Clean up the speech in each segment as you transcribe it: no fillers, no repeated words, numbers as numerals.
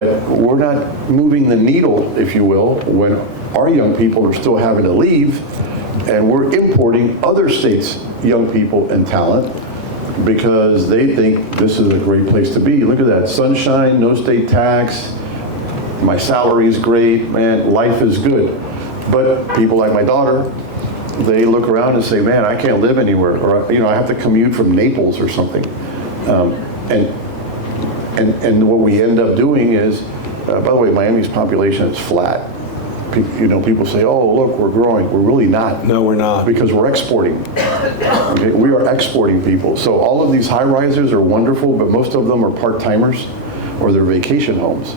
we're not moving the needle, if you will, when our young people are still having to leave, and we're importing other states' young people and talent because they think this is a great place to be. Look at that, sunshine, no state tax, my salary is great, man, life is good. But people like my daughter, they look around and say, man, I can't live anywhere, or I have to commute from Naples or something. And what we end up doing is, by the way, Miami's population is flat. People say, oh, look, we're growing. We're really not. No, we're not. Because we're exporting. Okay? We are exporting people. So all of these high-risers are wonderful, but most of them are part-timers or they're vacation homes.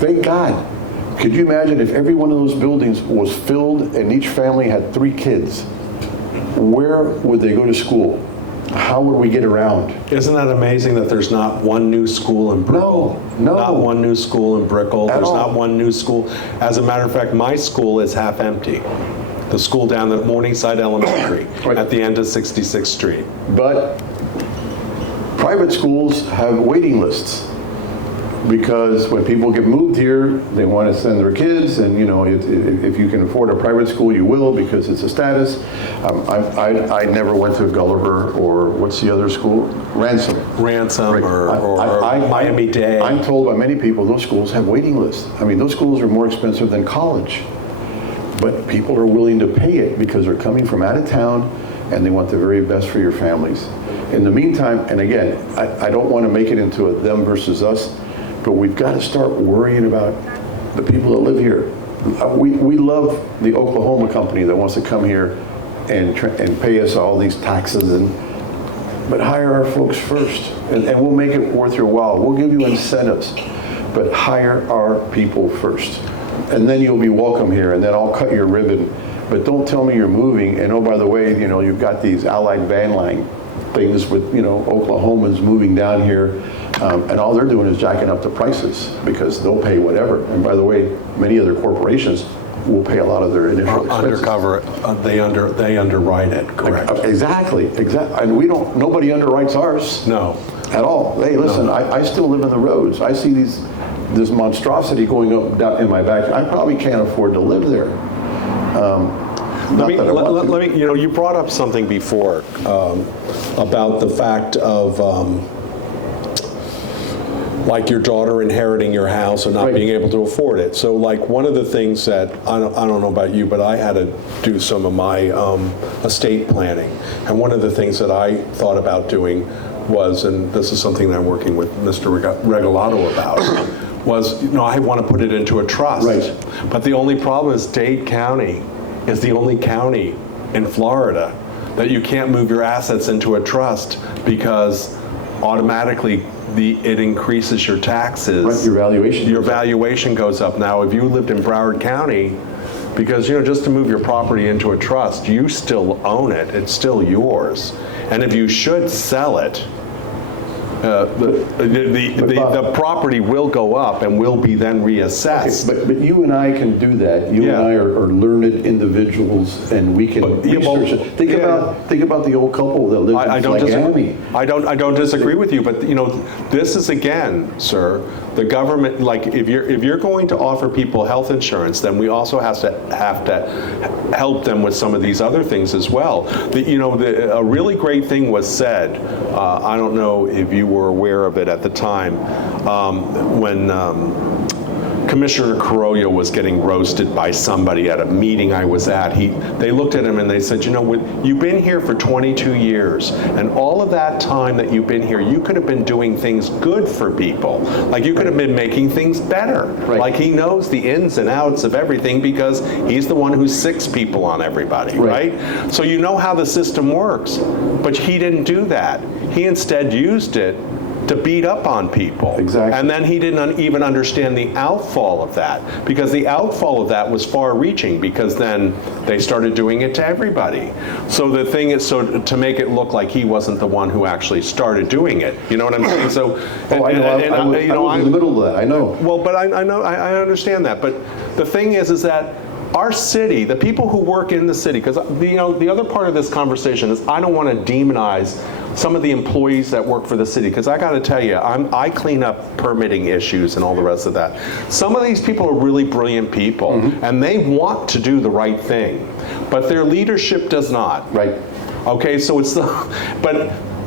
Thank God. Could you imagine if every one of those buildings was filled and each family had 3 kids? Where would they go to school? How would we get around? Isn't that amazing that there's not one new school in Brickell? No. Not one new school in Brickell. There's all. not one new school. As a matter of fact, my school is half empty. The school down at Morningside Elementary Right. at the end of 66th Street. But private schools have waiting lists because when people get moved here, they want to send their kids, and if you can afford a private school, you will because it's a status. I never went to Gulliver or what's the other school? Ransom. Right. or Miami-Dade. I'm told by many people those schools have waiting lists. I mean, those schools are more expensive than college, but people are willing to pay it because they're coming from out of town and they want the very best for your families. In the meantime, and again, I don't want to make it into a them versus us, but we've got to start worrying about the people that live here. We love the Oklahoma company that wants to come here and pay us all these taxes, but hire our folks first, and we'll make it worth your while. We'll give you incentives, but hire our people first. And then you'll be welcome here, and then I'll cut your ribbon. But don't tell me you're moving, and oh, by the way, you've got these allied van line things with, Oklahomans moving down here, and all they're doing is jacking up the prices because they'll pay whatever. And by the way, many other corporations will pay a lot of their initial expenses. Undercover it. They underwrite it, correct. Exactly. And nobody underwrites ours. No. At all. Hey, listen, no. I still live in the roads. I see this monstrosity going up down in my back. I probably can't afford to live there. Let me, you brought up something before about the fact of like your daughter inheriting your house and not Right. being able to afford it. So like one of the things that, I don't know about you, but I had to do some of my estate planning. And one of the things that I thought about doing was, and this is something that I'm working with Mr. Regalado about, was, I want to put it into a trust. Right. But the only problem is Dade County is the only county in Florida that you can't move your assets into a trust because automatically it increases your taxes. Right, your valuation goes up. Now, if you lived in Broward County, because just to move your property into a trust, you still own it. It's still yours. And if you should sell it, the property will go up and will be then reassessed. Okay, but you and I can do that. You and I are learned individuals, and we can research it. Think about the old couple that lived in Miami. I don't disagree with you, but this is again, sir, the government. Like if you're going to offer people health insurance, then we also have to help them with some of these other things as well. A really great thing was said. I don't know if you were aware of it at the time, when Commissioner Carollo was getting roasted by somebody at a meeting I was at. They looked at him and they said, you've been here for 22 years, and all of that time that you've been here, you could have been doing things good for people. Like you could have been making things better. Right. Like he knows the ins and outs of everything because he's the one who sicks people on everybody, right? So you know how the system works, but he didn't do that. He instead used it to beat up on people. Exactly. And then he didn't even understand the outfall of that, because the outfall of that was far-reaching, because then they started doing it to everybody. So the thing is, to make it look like he wasn't the one who actually started doing it. You know what I'm saying? So, I was in the middle of that. I know. Well, but I know, I understand that. But the thing is that our city, the people who work in the city, because the other part of this conversation is I don't want to demonize some of the employees that work for the city, because I got to tell you, I clean up permitting issues and all the rest of that. Some of these people are really brilliant people, and they want to do the right thing, but their leadership does not. Right. Okay, so it's the,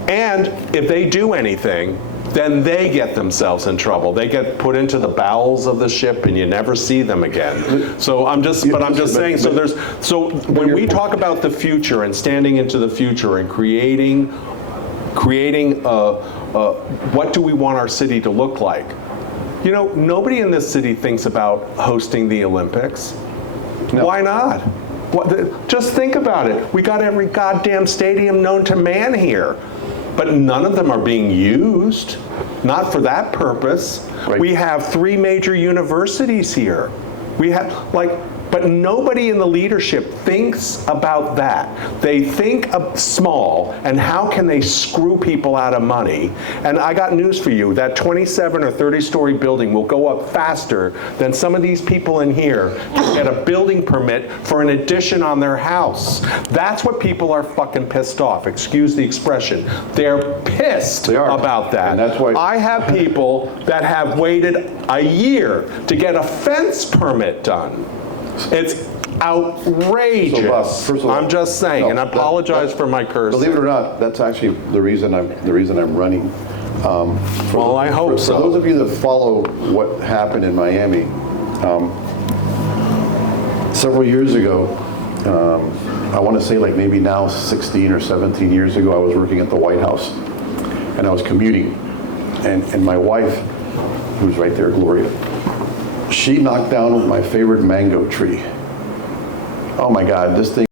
and if they do anything, then they get themselves in trouble. They get put into the bowels of the ship and you never see them again. So I'm just saying, so when we talk about the future and standing into the future and creating what do we want our city to look like? You know, nobody in this city thinks about hosting the Olympics. No. Why not? Just think about it. We got every goddamn stadium known to man here, but none of them are being used. Not for that purpose. Right. We have 3 major universities here. We have, but nobody in the leadership thinks about that. They think of small and how can they screw people out of money. And I got news for you, that 27 or 30-story building will go up faster than some of these people in here get a building permit for an addition on their house. That's what people are fucking pissed off. Excuse the expression. They're pissed about that. And that's why I have people that have waited a year to get a fence permit done. It's outrageous. So, Bob, first of all, I'm just saying, and I apologize for my cursing. Believe it or not, that's actually the reason I'm running. Well, I hope so. For those of you that follow what happened in Miami, several years ago, I want to say like maybe now 16 or 17 years ago, I was working at the White House, and I was commuting, and my wife, who's right there, Gloria, she knocked down my favorite mango tree. Oh my God, this thing